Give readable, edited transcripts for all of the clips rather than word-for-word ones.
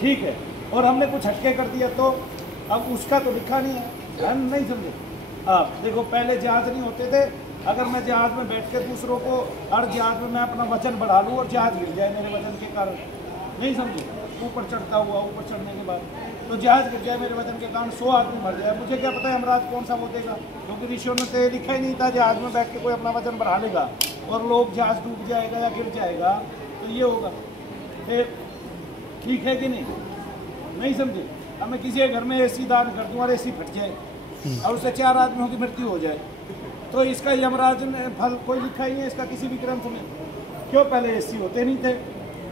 ठीक है, और हमने कुछ हटके कर दिया तो अब उसका तो लिखा नहीं है, नहीं समझे आप। देखो पहले जहाज नहीं होते थे, अगर मैं जहाज में बैठ के दूसरों को हर जहाज में मैं अपना वजन बढ़ा लूँ और जहाज गिर जाए मेरे वजन के कारण, नहीं समझे, ऊपर चढ़ता हुआ, ऊपर चढ़ने के बाद तो जहाज गिर जाए मेरे वजन के कारण 100 आदमी मर जाए, मुझे क्या पता है यमराज कौन सा वो देगा, क्योंकि ऋषियों ने तो लिखा ही नहीं था जहाज में बैठ के कोई अपना वजन बढ़ा लेगा और लोग जहाज डूब जाएगा या गिर जाएगा तो ये होगा। फिर ठीक है कि नहीं समझे। अब मैं किसी के घर में एसी दान कर दूँ और एसी फट जाए और उससे 4 आदमियों की मृत्यु हो जाए, तो इसका यमराज ने फल कोई लिखा ही है इसका किसी भी ग्रंथ में, क्यों पहले एसी होते नहीं थे।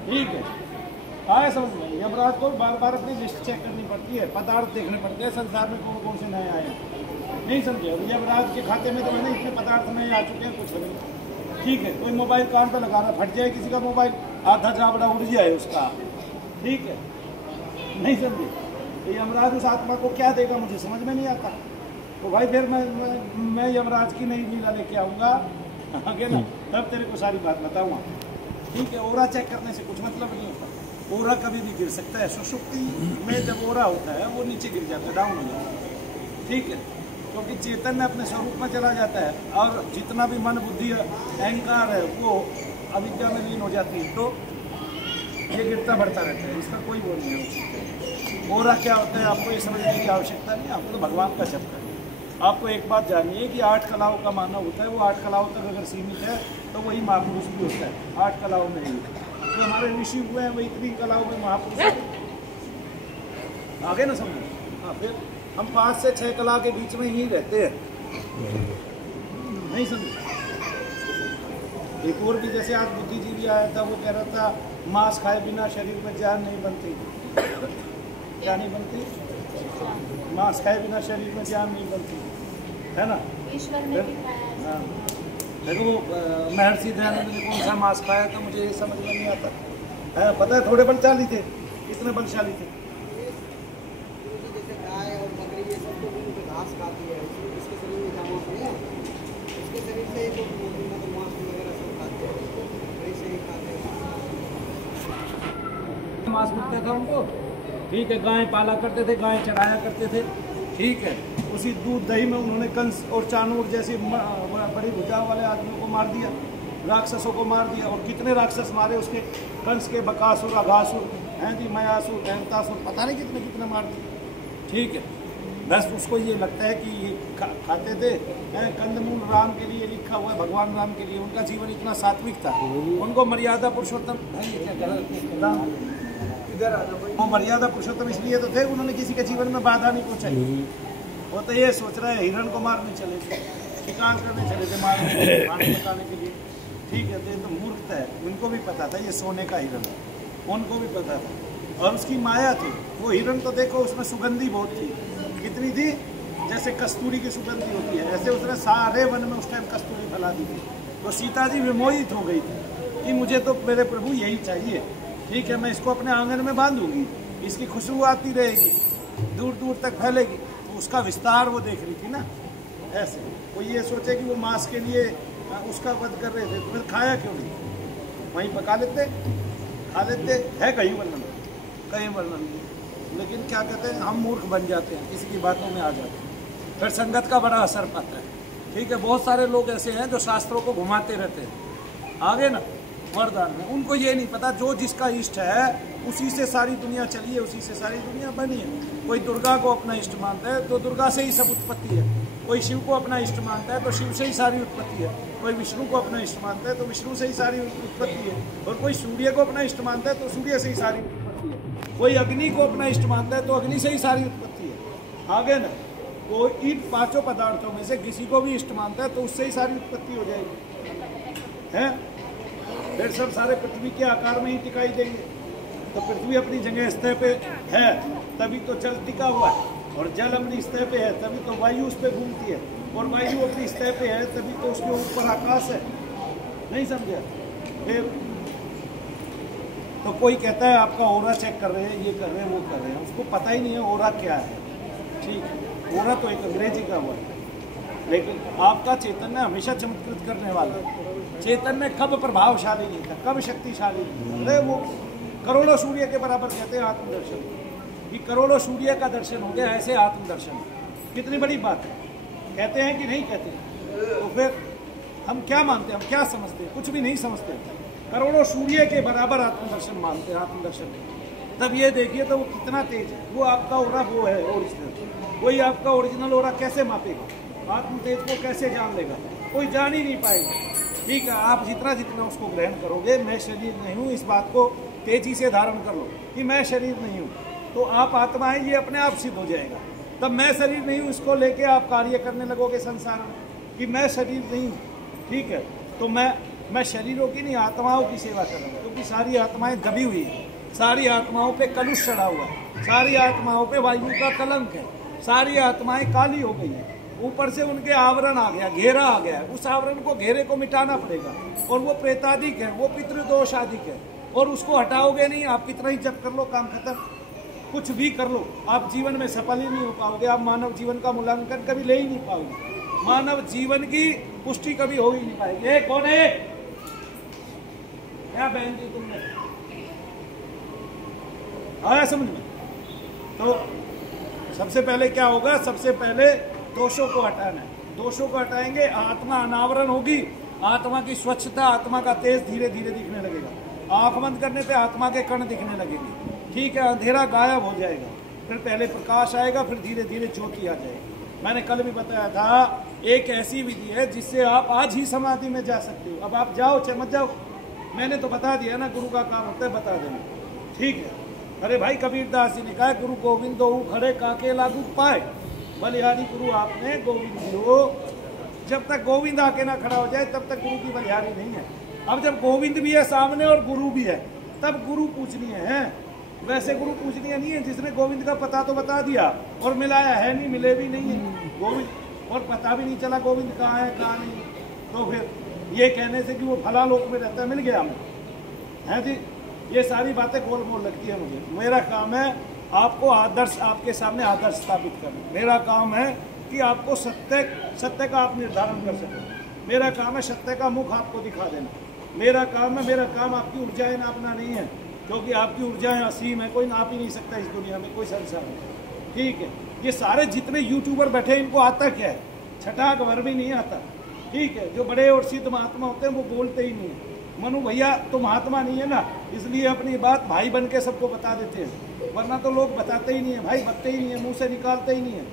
ठीक है, आए समझ में। यमराज को बार बार अपनी लिस्ट चेक करनी पड़ती है, पदार्थ देखने पड़ते हैं संसार में कौन कौन से नए आए हैं, नहीं समझे। यमराज के खाते में तो मैंने इतने पदार्थ नए आ चुके हैं कुछ नहीं। ठीक है, कोई मोबाइल कान पर लगाना, फट जाए किसी का मोबाइल, आधा जावड़ा उड़ जाए उसका, ठीक है, नहीं समझे। यमराज उस आत्मा को क्या देगा मुझे समझ में नहीं आता। तो भाई फिर मैं यमराज की नई लीला लेके आऊँगा आगे ना, तब तेरे को सारी बात बताऊँगा। ठीक है, ओरा चेक करने से कुछ मतलब नहीं होता, ओरा कभी भी गिर सकता है। सुषुप्ति में जब ओरा होता है वो नीचे गिर जाता है, डाउन हो जाता है। ठीक है, क्योंकि चेतन अपने स्वरूप में चला जाता है और जितना भी मन बुद्धि अहंकार है वो अविद्या में लीन हो जाती है, तो ये गिरता बढ़ता रहता है, इसका कोई वो नहीं है। ओरा क्या होता है आपको ये समझने की आवश्यकता नहीं, आपको तो भगवान का शब्द है। आपको एक बात जानिए कि 8 कलाओं का मानव होता है, वो 8 कलाओं तक अगर सीमित है तो वही महापुरुष भी होता है, 8 कलाओं में नहीं। तो हमारे ऋषि हुए हैं वो इतनी कलाओं में महापुरुष आगे ना समझो। हाँ, फिर हम 5 से 6 कला के बीच में ही रहते हैं, नहीं समझे। एक और भी जैसे आज बुद्धिजीवी आया था, वो कह रहा था मांस खाए बिना शरीर में जान नहीं बनती। क्या नहीं बनती? मांस खाए बिना शरीर में जान नहीं बनती, है ना। ईश्वर ने भी खाया। हाँ, देखो महर्षि दयानंद ने कौन सा मांस खाया था मुझे ये समझ में नहीं आता है। पता है थोड़े बलशाली थे, कितने बलशाली थे। जैसे गाय और बकरी ये सब तो घास खाती है, इसके शरीर में घास नहीं है, इसके शरीर से ही तो मांस वगैरह सब खाते हैं, वैसे ही खाते हैं। मांस मिलता था उनको, ठीक है, गाय पाला करते थे, गाय चराया करते थे, ठीक है। उसी दूध दही में उन्होंने कंस और चाणूर जैसी बड़ी भुजा वाले आदमियों को मार दिया, राक्षसों को मार दिया। और कितने राक्षस मारे उसके, कंस के, बकासुर, अघासुर, हैं जी, मयासुर, दंतासुर, पता नहीं कितने कितने मार दिए। ठीक है, बस उसको ये लगता है कि ये खाते थे कंदमूल, राम के लिए लिखा हुआ है, भगवान राम के लिए। उनका जीवन इतना सात्विक था, उनको मर्यादा पुरुषोत्तम, वो मर्यादा पुरुषोत्तम इसलिए तो थे, उन्होंने किसी के जीवन में बाधा नहीं पहुंचाई। वो तो ये सोच रहे हैं हिरण को मारने चले थे, शिकार करने चले थे, मारने बताने के लिए। ठीक है, तो ये तो मूर्खता है, उनको भी पता था ये सोने का हिरण, उनको भी पता था। और उसकी माया थी, वो हिरण तो देखो उसमें सुगंधी बहुत थी, कितनी थी, जैसे कस्तूरी की सुगंधी होती है, ऐसे उसने सारे वन में उस टाइम कस्तूरी फैला दी थी। तो सीता जी विमोहित हो गई थी कि मुझे तो मेरे प्रभु यही चाहिए, ठीक है, मैं इसको अपने आंगन में बांधूंगी, इसकी खुशबू आती रहेगी, दूर दूर तक फैलेगी। तो उसका विस्तार वो देख रही थी ना, ऐसे। वो ये सोचे कि वो मांस के लिए उसका वध कर रहे थे, तो फिर खाया क्यों नहीं, वहीं पका लेते, खा लेते। है कहीं वर्णन, कहीं वर्णन नहीं। लेकिन क्या कहते हैं, हम मूर्ख बन जाते हैं, किसी की बातों में आ जाते हैं, फिर संगत का बड़ा असर पाता है। ठीक है, बहुत सारे लोग ऐसे हैं जो शास्त्रों को घुमाते रहते हैं आगे ना, वरदान में। उनको ये नहीं पता जो जिसका इष्ट है उसी से सारी दुनिया चली है, उसी से सारी दुनिया बनी है। कोई दुर्गा को अपना इष्ट मानता है तो दुर्गा से ही सब उत्पत्ति है, कोई शिव को अपना इष्ट मानता है तो शिव से ही सारी उत्पत्ति है, कोई विष्णु को अपना इष्ट मानता है तो विष्णु से ही सारी उत्पत्ति है, और कोई सूर्य को अपना इष्ट मानता है तो सूर्य से ही सारी उत्पत्ति है, कोई अग्नि को अपना इष्ट मानता है तो अग्नि से ही सारी उत्पत्ति है आगे ना। वो इन 5 पदार्थों में से किसी को भी इष्ट मानता है तो उससे ही सारी उत्पत्ति हो जाएगी, है। फिर सब सारे पृथ्वी के आकार में ही टिकाई देंगे। तो पृथ्वी अपनी जगह सतह पे है तभी तो जल टिका हुआ है, और जल अपनी सतह पे है तभी तो वायु उस पर घूमती है, और वायु अपनी सतह पे है तभी तो उसके ऊपर आकाश है, नहीं समझा। फिर तो कोई कहता है आपका ओरा चेक कर रहे हैं, ये कर रहे हैं, वो कर रहे हैं, उसको पता ही नहीं है ओरा क्या है। ठीक है, ओरा तो एक अंग्रेजी का वर्ड है, लेकिन आपका चैतन्य हमेशा चमत्कृत करने वाला है। चैतन्य कब प्रभावशाली नहीं था, कब शक्तिशाली नहीं था, अरे वो करोड़ों सूर्य के बराबर कहते हैं आत्मदर्शन कि करोड़ों सूर्य का दर्शन हो गया, ऐसे आत्मदर्शन। कितनी बड़ी बात है, कहते हैं कि नहीं कहते? तो फिर हम क्या मानते हैं, हम क्या समझते हैं? कुछ भी नहीं समझते। करोड़ों सूर्य के बराबर आत्मदर्शन मानते हैं, आत्मदर्शन। तब ये देखिए तो वो कितना तेज है। वो आपका ओरा वो है ओरिजिनल, वही आपका ओरिजिनल ओरा कैसे मापेगा? आत्म तेज को कैसे जान लेगा? कोई जान ही नहीं पाएगा। ठीक है, आप जितना जितना उसको ग्रहण करोगे, मैं शरीर नहीं हूँ, इस बात को तेजी से धारण कर लो कि मैं शरीर नहीं हूँ, तो आप आत्मा है, ये अपने आप सिद्ध हो जाएगा। तब मैं शरीर नहीं हूँ इसको लेके आप कार्य करने लगोगे संसार में कि मैं शरीर नहीं हूँ। ठीक है, तो मैं शरीरों की नहीं आत्माओं की सेवा कर रहा हूँ, क्योंकि सारी आत्माएं दबी हुई है, सारी आत्माओं पे कलुष चढ़ा हुआ है, सारी आत्माओं पे वायु का कलंक है, सारी आत्माएं काली हो गई है, ऊपर से उनके आवरण आ गया, घेरा आ गया। उस आवरण को, घेरे को मिटाना पड़ेगा। और वो प्रेतादिक है, वो पितृदोष आदिक है, और उसको हटाओगे नहीं। आप कितना ही जप कर लो, काम खत्म। कुछ भी कर लो, आप जीवन में सफल ही नहीं हो पाओगे। आप मानव जीवन का मूल्यांकन कभी ले ही नहीं पाओगे। मानव जीवन की पुष्टि कभी हो ही नहीं पाएगी। ए, कौन है? क्या बहन जी तुमने आया समझ में? तो सबसे पहले क्या होगा? सबसे पहले दोषों को हटाना है। दोषों को हटाएंगे, आत्मा अनावरण होगी, आत्मा की स्वच्छता, आत्मा का तेज धीरे धीरे दिखने लगेगा। आंख बंद करने पे आत्मा के कण दिखने लगेंगे। ठीक है, अंधेरा गायब हो जाएगा, फिर पहले प्रकाश आएगा, फिर धीरे धीरे ज्योति आ जाएगी। मैंने कल भी बताया था, एक ऐसी विधि है जिससे आप आज ही समाधि में जा सकते हो। अब आप जाओ चाहे मत जाओ, मैंने तो बता दिया ना, गुरु का काम होता है बता देना। ठीक है, अरे भाई कबीरदास जी ने कहा, गुरु गोविंद दो खड़े काके लागू पाए। बलिहारी गुरु आपने गोविंद हो, जब तक गोविंद आके ना खड़ा हो जाए तब तक गुरु की बलिहारी नहीं है। अब जब गोविंद भी है सामने और गुरु भी है, तब गुरु पूजनीय है। वैसे गुरु पूजनीय नहीं है जिसने गोविंद का पता तो बता दिया और मिलाया है नहीं, मिले भी नहीं है गोविंद, और पता भी नहीं चला गोविंद कहाँ है कहाँ नहीं। तो फिर ये कहने से कि वो फला लोक में रहता है, मिल गया हमें, है जी। ये सारी बातें गोल मोल लगती है मुझे। मेरा काम है आपको आदर्श, आपके सामने आदर्श स्थापित करना। मेरा काम है कि आपको सत्य का आप निर्धारण कर सकें। मेरा काम है सत्य का मुख आपको दिखा देना। मेरा काम है, मेरा काम आपकी ऊर्जाएं नापना नहीं है, क्योंकि आपकी ऊर्जाएं असीम है, कोई नाप ही नहीं सकता इस दुनिया में, कोई संसार में। ठीक है, ये सारे जितने यूट्यूबर बैठे इनको आता क्या है? छटाक भर भी नहीं आता। ठीक है, जो बड़े और सिद्ध महात्मा होते हैं वो बोलते ही नहीं है। मनु भैया तो महात्मा नहीं है ना, इसलिए अपनी बात भाई बन के सबको बता देते हैं, वरना तो लोग बताते ही नहीं है भाई, बताते ही नहीं है, मुंह से निकालते ही नहीं है।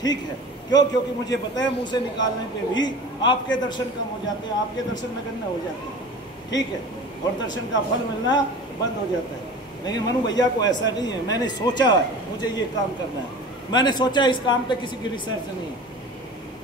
ठीक है, क्यों? क्योंकि मुझे पता है मुंह से निकालने पे भी आपके दर्शन कम हो जाते हैं, आपके दर्शन नगण्य हो जाते हैं। ठीक है, और दर्शन का फल मिलना बंद हो जाता है। लेकिन मनु भैया को ऐसा नहीं है। मैंने सोचा मुझे ये काम करना है, मैंने सोचा इस काम पे किसी की रिसर्च नहीं है,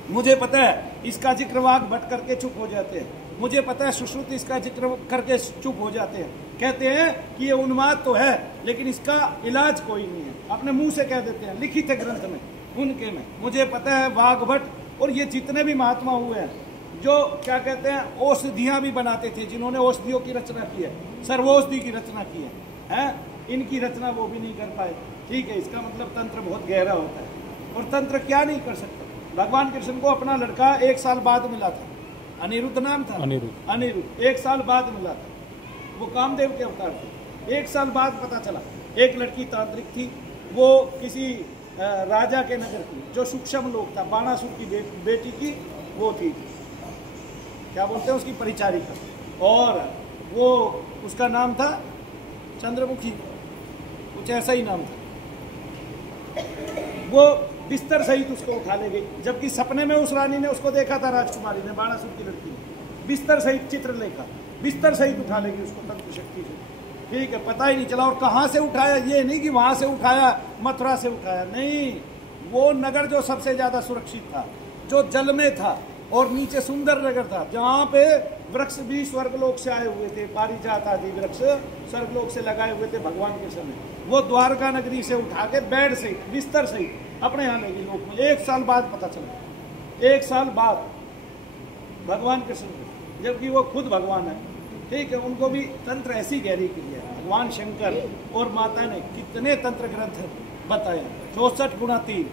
मुझे पता है इसका जिक्र वाग बट करके चुप हो जाते हैं, मुझे पता है सुश्रुत इसका जिक्र करके चुप हो जाते हैं। कहते हैं कि ये उन्माद तो है लेकिन इसका इलाज कोई नहीं है, अपने मुंह से कह देते हैं, लिखित है ग्रंथ में उनके में। मुझे पता है वाग भट्ट और ये जितने भी महात्मा हुए हैं जो क्या कहते हैं औषधियाँ भी बनाते थे, जिन्होंने औषधियों की रचना की है, सर्वौषधि की रचना की है, इनकी रचना वो भी नहीं कर पाए। ठीक है, इसका मतलब तंत्र बहुत गहरा होता है। और तंत्र क्या नहीं कर सकता? भगवान कृष्ण को अपना लड़का 1 साल बाद मिला था, अनिरुद्ध नाम था, अनिरुद्ध 1 साल बाद मिला था। वो कामदेव के अवतार थे। 1 साल बाद पता चला एक लड़की तांत्रिक थी, वो किसी राजा के नगर की, जो सूक्ष्म लोग था, बाणासुर की बेटी की वो थी, क्या बोलते हैं उसकी परिचारिका, और वो उसका नाम था चंद्रमुखी, कुछ ऐसा ही नाम था। वो बिस्तर सहित उसको उठा ले गई, जबकि सपने में उस रानी ने उसको देखा था, राजकुमारी ने, बाणासुर की लड़की ने, बिस्तर सहित चित्र लेखा, बिस्तर सहित उठा लेगी उसको तंत्र शक्ति से। ठीक है, पता ही नहीं चला। और कहाँ से उठाया? ये नहीं कि वहां से उठाया, मथुरा से उठाया, नहीं, वो नगर जो सबसे ज्यादा सुरक्षित था, जो जल में था और नीचे सुंदर नगर था, जहाँ पे वृक्ष भी स्वर्गलोक से आए हुए थे, पारिजात आदि वृक्ष स्वर्गलोक से लगाए हुए थे भगवान के समय, वो द्वारका नगरी से उठा के बेड से, बिस्तर से अपने यहाँ ले गई लोक में। 1 साल बाद पता चला, 1 साल बाद भगवान कृष्ण, जबकि वो खुद भगवान है। ठीक है, उनको भी तंत्र ऐसी गहरी क्रिया है। भगवान शंकर और माता ने कितने तंत्र ग्रंथ बताए, 64 गुणा 3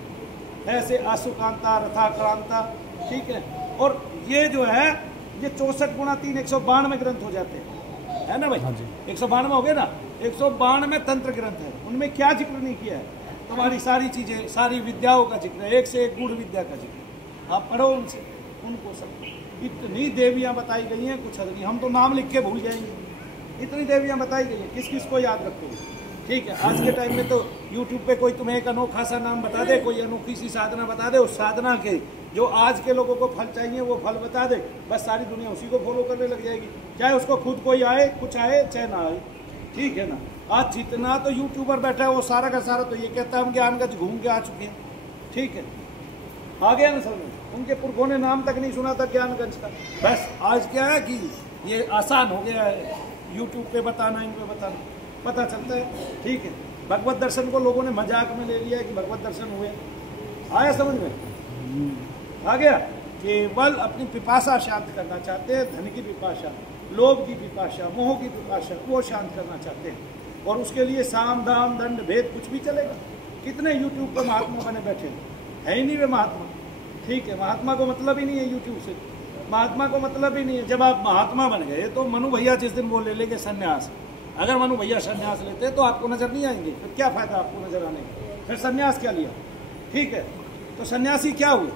ऐसे, आशुकांता, रथाक्रांता। ठीक है, और ये जो है ये 64 गुणा 3 192 ग्रंथ हो जाते हैं, है ना भाई? हाँ 192 हो गए ना, 192 तंत्र ग्रंथ है, उनमें क्या जिक्र नहीं किया है? तुम्हारी सारी चीजें, सारी विद्याओं का जिक्र है, एक से एक गूढ़ विद्या का जिक्र। आप पढ़ो उनसे, उनको सब इतनी देवियां बताई गई हैं, कुछ हद नहीं। हम तो नाम लिख के भूल जाएंगे, इतनी देवियां बताई गई हैं, किस किस को याद रखोगे? ठीक है, आज के टाइम में तो यूट्यूब पे कोई तुम्हें एक अनोखा सा नाम बता दे, कोई अनोखी सी साधना बता दे, उस साधना के जो आज के लोगों को फल चाहिए वो फल बता दे, बस सारी दुनिया उसी को फॉलो करने लग जाएगी, चाहे उसको खुद कोई आए, कुछ आए चाहे ना आए। ठीक है ना? आज जितना तो यूट्यूबर बैठा है वो सारा का सारा तो ये कहता है हम ज्ञानगंज घूम के आ चुके हैं। ठीक है, आ गया ना समझ? उनके पुरखों ने नाम तक नहीं सुना था ज्ञानगंज का। बस आज क्या है कि ये आसान हो गया है, यूट्यूब पे बताना, इन पे बताना, पता चलता है। ठीक है, भगवत दर्शन को लोगों ने मजाक में ले लिया है कि भगवत दर्शन हुए। आया समझ में? आ गया? केवल अपनी पिपासा शांत करना चाहते हैं, धन की पिपासा, लोभ की पिपासा, मोह की पिपासा, वो शांत करना चाहते हैं। और उसके लिए साम दाम दंड भेद कुछ भी चलेगा। कितने यूट्यूब पर महात्मा बने बैठे हैं, ही नहीं वे महात्मा। ठीक है, महात्मा को मतलब ही नहीं है यूट्यूब से, महात्मा को मतलब ही नहीं है। जब आप महात्मा बन गए तो मनु भैया जिस दिन वो ले लेंगे संन्यास, अगर मनु भैया संन्यास लेते तो आपको नजर नहीं आएंगे, फिर क्या फायदा आपको नजर आने का? फिर संन्यास क्या लिया? ठीक है, तो सन्यासी क्या हुए?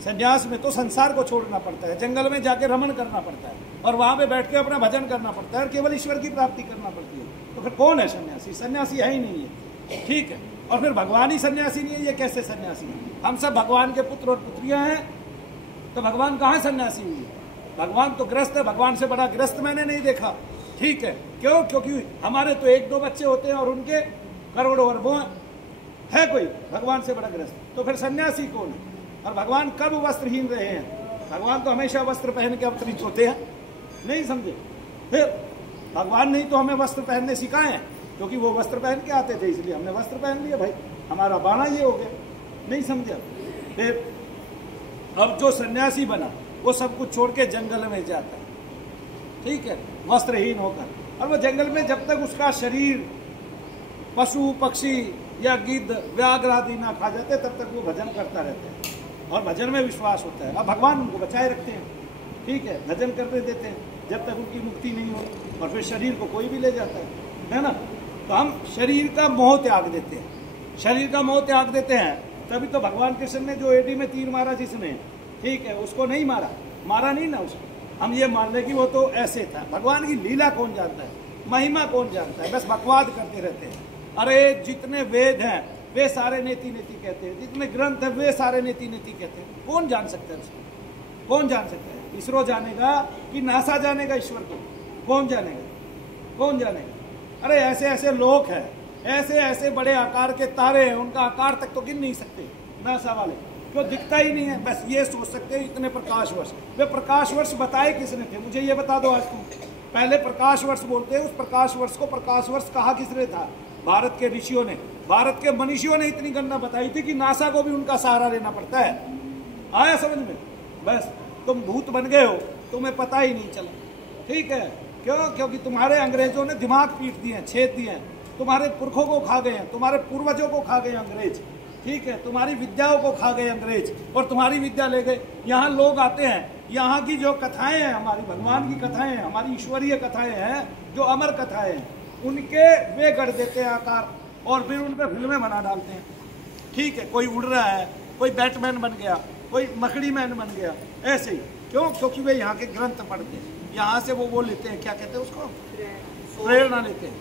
संन्यास में तो संसार को छोड़ना पड़ता है, जंगल में जाके रमण करना पड़ता है और वहां पे बैठ के अपना भजन करना पड़ता है और केवल ईश्वर की प्राप्ति करना पड़ती है। तो फिर कौन है सन्यासी? सन्यासी है ही नहीं है। ठीक है, और फिर भगवान ही सन्यासी नहीं है, ये कैसे सन्यासी है? हम सब भगवान के पुत्र और पुत्रियां हैं, तो भगवान कहाँ सन्यासी हुई? भगवान तो ग्रस्त है, भगवान से बड़ा ग्रस्त मैंने नहीं देखा। ठीक है, क्यों? क्योंकि हमारे तो एक दो बच्चे होते हैं और उनके करोड़ों अरबों है कोई भगवान से बड़ा ग्रस्त। तो फिर सन्यासी कौन है? और भगवान कब वस्त्रहीन रहे हैं? भगवान तो हमेशा वस्त्र पहन के अवतरित होते हैं, नहीं समझे? फिर भगवान नहीं तो हमें वस्त्र पहनने सिखाए हैं, क्योंकि वो वस्त्र पहन के आते थे इसलिए हमने वस्त्र पहन लिया। भाई हमारा बाणा ये हो गया, नहीं समझे? फिर अब जो सन्यासी बना वो सब कुछ छोड़ के जंगल में जाता है, ठीक है, वस्त्रहीन होकर। और वो जंगल में जब तक उसका शरीर पशु पक्षी या गिद्ध व्याघ्र आदि ना खा जाते तब तक वो भजन करता रहता है और भजन में विश्वास होता है। अब भगवान उनको बचाए रखते हैं, ठीक है, भजन करने देते हैं जब तक उनकी मुक्ति नहीं हो, और फिर शरीर को कोई भी ले जाता है ना। तो हम शरीर का मोह त्याग देते हैं, शरीर का मोह त्याग देते हैं। तभी तो भगवान कृष्ण ने जो एडी में तीर मारा जिसने, ठीक है, उसको नहीं मारा, मारा नहीं ना उसको। हम ये मान लें कि वो तो ऐसे था। भगवान की लीला कौन जानता है, महिमा कौन जानता है? बस बकवाद करते रहते हैं। अरे जितने वेद हैं वे सारे नेति नेति कहते हैं, जितने ग्रंथ हैं वे सारे नेति नेति कहते हैं। कौन जान सकता है उसको? कौन जान सकता है? इसरो जानेगा कि नासा जानेगा ईश्वर को? कौन जानेगा? कौन जानेगा? अरे ऐसे ऐसे लोग हैं, ऐसे ऐसे बड़े आकार के तारे हैं, उनका आकार तक तो गिन नहीं सकते नासा वाले, क्यों दिखता ही नहीं है। बस ये सोच सकते हैं इतने प्रकाश वर्ष। वे प्रकाश वर्ष बताए किसने थे? मुझे ये बता दो आज तुम। पहले प्रकाश वर्ष बोलते हैं, उस प्रकाश वर्ष को प्रकाश वर्ष कहा किसने था? भारत के ऋषियों ने, भारत के मनीषियों ने इतनी गणना बताई थी कि नासा को भी उनका सहारा लेना पड़ता है। आया समझ में? बस तुम भूत बन गए हो, तुम्हें पता ही नहीं चला, ठीक है। क्यों? क्योंकि तुम्हारे अंग्रेजों ने दिमाग पीट दिए हैं, छेद दिए हैं, तुम्हारे पुरखों को खा गए हैं, तुम्हारे पूर्वजों को खा गए अंग्रेज, ठीक है, तुम्हारी विद्याओं को खा गए अंग्रेज और तुम्हारी विद्या ले गए। यहाँ लोग आते हैं, यहाँ की जो कथाएं हैं, हमारी भगवान की कथाएं हैं, हमारी ईश्वरीय कथाएं हैं, जो अमर कथाएं हैं, उनके वे गढ़ देते हैं आकार और फिर उन पर फिल्में बना डालते हैं, ठीक है। कोई उड़ रहा है, कोई बैटमैन बन गया, कोई मकड़ी मैन बन गया, ऐसे ही। क्यों? क्योंकि वे यहाँ के ग्रंथ पढ़ते हैं, यहाँ से वो लेते हैं, क्या कहते हैं उसको, प्रेरणा लेते हैं,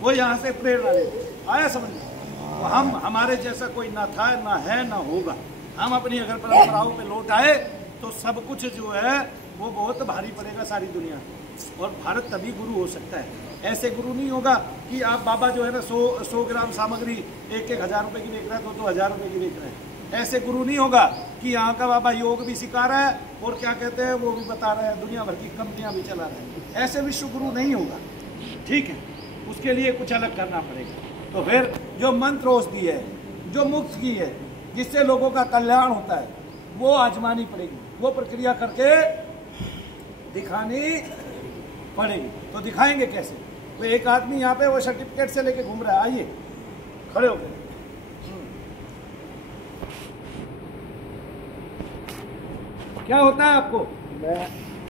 वो यहाँ से प्रेरणा लेते हैं। आया समझ में? तो हम, हमारे जैसा कोई ना था, ना है, ना होगा। हम अपनी अगर परंपराओं पे लौट आए तो सब कुछ जो है वो बहुत भारी पड़ेगा सारी दुनिया, और भारत तभी गुरु हो सकता है। ऐसे गुरु नहीं होगा कि आप बाबा जो है ना 100 ग्राम सामग्री 1,000 रुपए की बेच रहा है, 2,000 रुपए की बेच रहे हैं। ऐसे गुरु नहीं होगा कि यहाँ का बाबा योग भी सिखा रहा है और क्या कहते हैं वो भी बता रहा है, दुनिया भर की कंपनियां भी चला रहे हैं। ऐसे विश्व गुरु नहीं होगा, ठीक है। उसके लिए कुछ अलग करना पड़ेगा। तो फिर जो मंत्र औषधि है, जो मुक्त की है, जिससे लोगों का कल्याण होता है, वो आजमानी पड़ेगी, वो प्रक्रिया करके दिखानी पड़ेगी। तो दिखाएंगे कैसे? वो एक आदमी यहाँ पे वो सर्टिफिकेट से लेके घूम रहा है, आइए खड़े हो गए। क्या होता है आपको?